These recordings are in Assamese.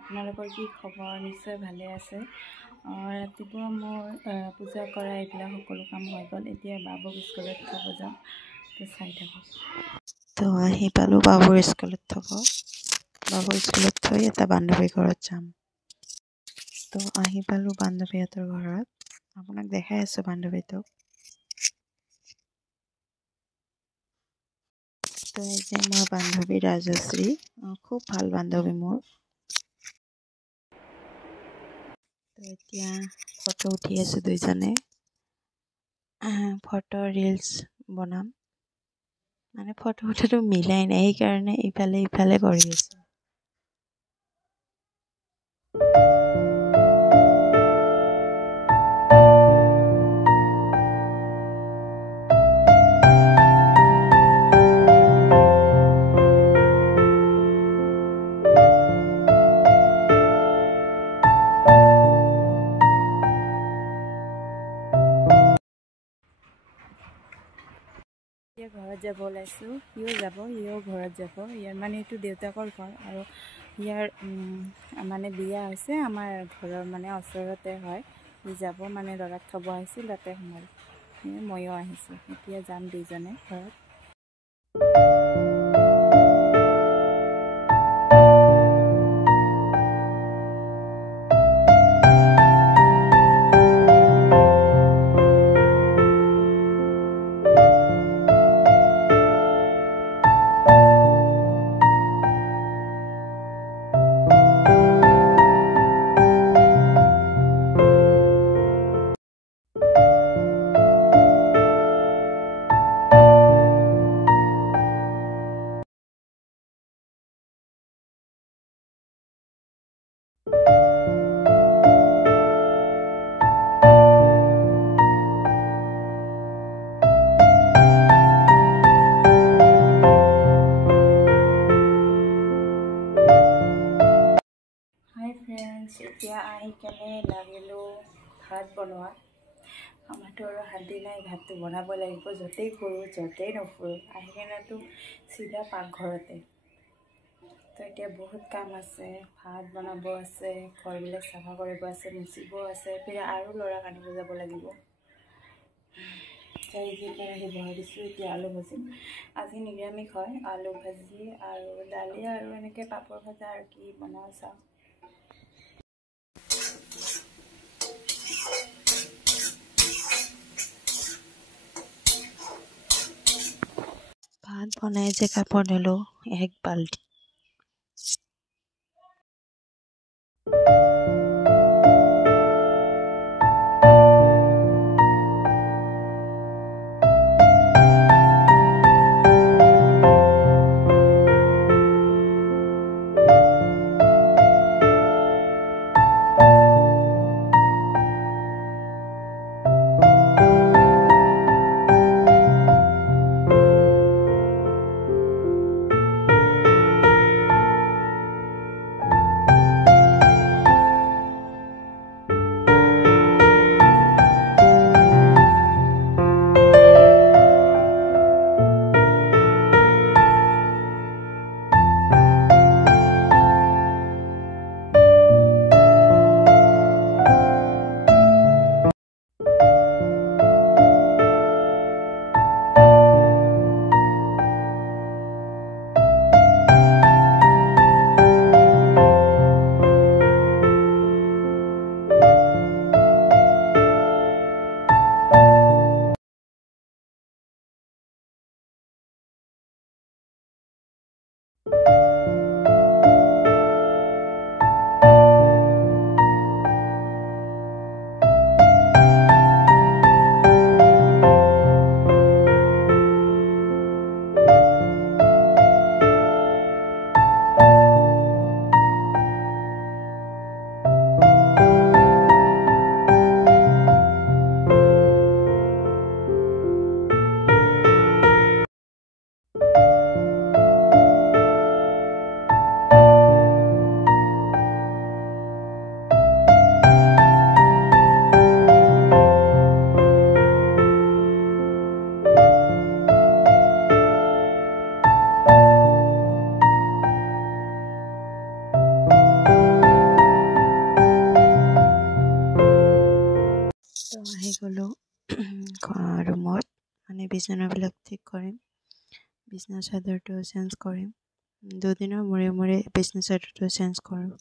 আপোনালোকৰ কি খবৰ? নিশ্চয় ভালে আছে। ৰাতিপুৱা মোৰ পূজা কৰা এইবিলাক সকলো কাম হৈ গ'ল। এতিয়া বাবুক স্কুলত থ'ব যাম, তো চাই থাকক। তো আহি পালোঁ বাবুৰ স্কুলত থ'ব। বাবুৰ স্কুলত থৈ এটা বান্ধৱীৰ ঘৰত যাম। তো আহি পালোঁ বান্ধৱীহঁতৰ ঘৰত। আপোনাক দেখাই আছোঁ বান্ধৱীটোক। তো এই যে মোৰ বান্ধৱী ৰাজশ্ৰী, খুব ভাল বান্ধৱী মোৰ। তো এতিয়া ফটো উঠি আছোঁ দুইজনে। ফটো ৰিলছ বনাম, মানে ফটো উঠাটো মিলাই নাই, সেইকাৰণে ইফালে কৰি আছোঁ। এতিয়া ঘৰত যাব ওলাইছোঁ। সিও যাব, সিও ঘৰত যাব। ইয়াৰ মানে এইটো দেউতাকৰ ঘৰ, আৰু ইয়াৰ মানে বিয়া হৈছে আমাৰ ঘৰৰ মানে ওচৰতে হয়। সি যাব মানে ল'ৰাক থ'ব আহিছিল, তাতে সোমাল। ময়ো আহিছোঁ, এতিয়া যাম দুইজনে ঘৰত। হাই ফ্ৰেণ্ডছ, এতিয়া আহি কেনে লাগিলোঁ ভাত বনোৱা। আমাৰতো আৰু হাত নাই, ভাতটো বনাব লাগিব। য'তেই ঘূৰোঁ, য'তেই নুফুৰোঁ, আহি কেনেতো চিধা পাকঘৰতে। তো এতিয়া বহুত কাম আছে, ভাত বনাব আছে, ঘৰবিলাক চাফা কৰিব আছে, মুচিব আছে, ফিৰ আৰু ল'ৰাক আনিব যাব লাগিব। কেৰাহী বহাই দিছোঁ, এতিয়া আলু ভাজিম। আজি নিৰামিষ হয়, আলু ভাজি আৰু দালি আৰু এনেকৈ পাপৰ ভাজা আৰু কি বনাওঁ চাওঁ। ভাত বনাই যে কাপোৰ ধুলোঁ 1 বাল্টি। তো আহি গ'লোঁ ৰুমত, মানে বিচনাবিলাক ঠিক কৰিম, বিচনা চাদৰটো চেঞ্জ কৰিম। দুদিনৰ মূৰে মূৰে বিচনা চাদৰটো চেঞ্জ কৰোঁ।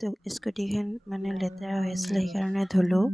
তো স্কুটিখন মানে লেতেৰা হৈ আছিলে, সেইকাৰণে ধুলোঁ।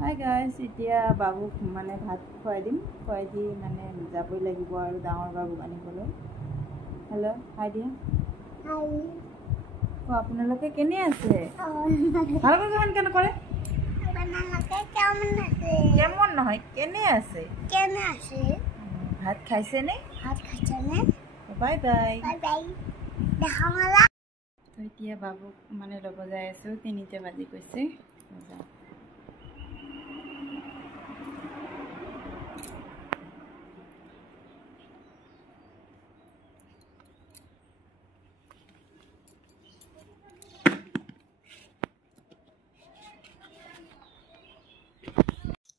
হাই গাইজ, এতিয়া বাবুক মানে ভাত খুৱাই দিম, খুৱাই দি মানে যাবই লাগিব আৰু ডাঙৰ বাবুক আনিবলৈ। হেল্ল', হাই দিয়া। আপোনালোকে কেনে আছে? ভালকৈ গান কেনে কৰে? কেমন নহয়, কেনে আছে? ভাত খাইছেনে? Bye bye. তো এতিয়া বাবুক মানে ল'ব যাই আছোঁ, 3টা বাজি গৈছে।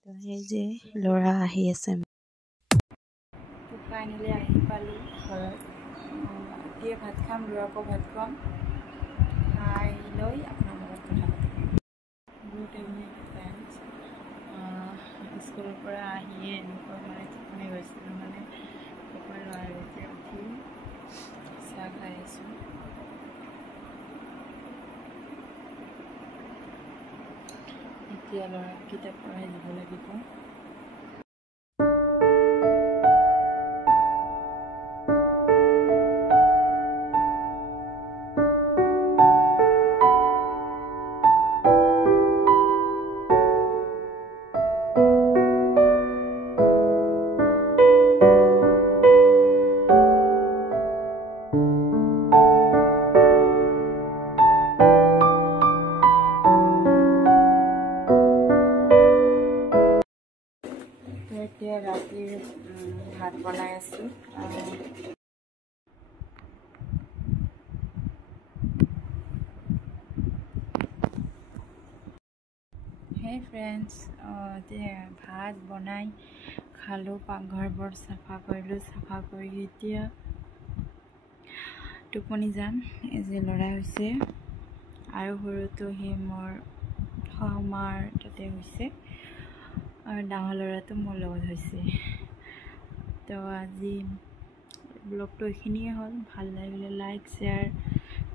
তো সেই যে ল'ৰা আহি আছে, ফাইনেলি আহি পালোঁ ঘৰত। এতিয়া ভাত খাম, ল'ৰাকো ভাত খুৱাম, খাই লৈ আপোনাৰ লগত কথা পাতিম। Good evening friends. স্কুলৰ পৰা আহিয়ে এনেকুৱা মানে টোপনি গৈছিলোঁ, মানে টোপনি লোৱাৰ এতিয়া উঠি চাহ খাই আছোঁ। এতিয়া ল'ৰাক কিতাপ পঢ়াই দিব লাগিব। এতিয়া ৰাতিৰ ভাত বনাই আছোঁ। হে ফ্ৰেণ্ডছ, এতিয়া ভাত বনাই খালোঁ, পাকঘৰবোৰ চাফা কৰিলোঁ, চাফা কৰি এতিয়া টোপনি যাম। এই যে ল'ৰা হৈছে আৰু সৰুটো সি মোৰ শাহুমাৰ তাতে হৈছে, আৰু ডাঙৰ ল'ৰাটো মোৰ লগত হৈছে। তো আজি ব্লগটো এইখিনিয়ে হ'ল। ভাল লাগিলে লাইক, শ্বেয়াৰ,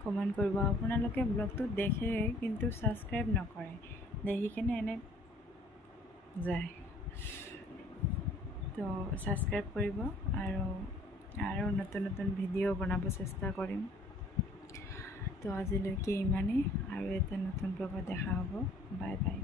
কমেণ্ট কৰিব। আপোনালোকে ব্লগটো দেখে কিন্তু ছাবস্ক্ৰাইব নকৰে, দেখি কেনে এনে যায়। তো ছাবস্ক্ৰাইব কৰিব আৰু নতুন নতুন ভিডিঅ' বনাব চেষ্টা কৰিম। তো আজিলৈকে ইমানেই, আৰু এটা নতুন ব্লগত দেখা হ'ব। Bye bye.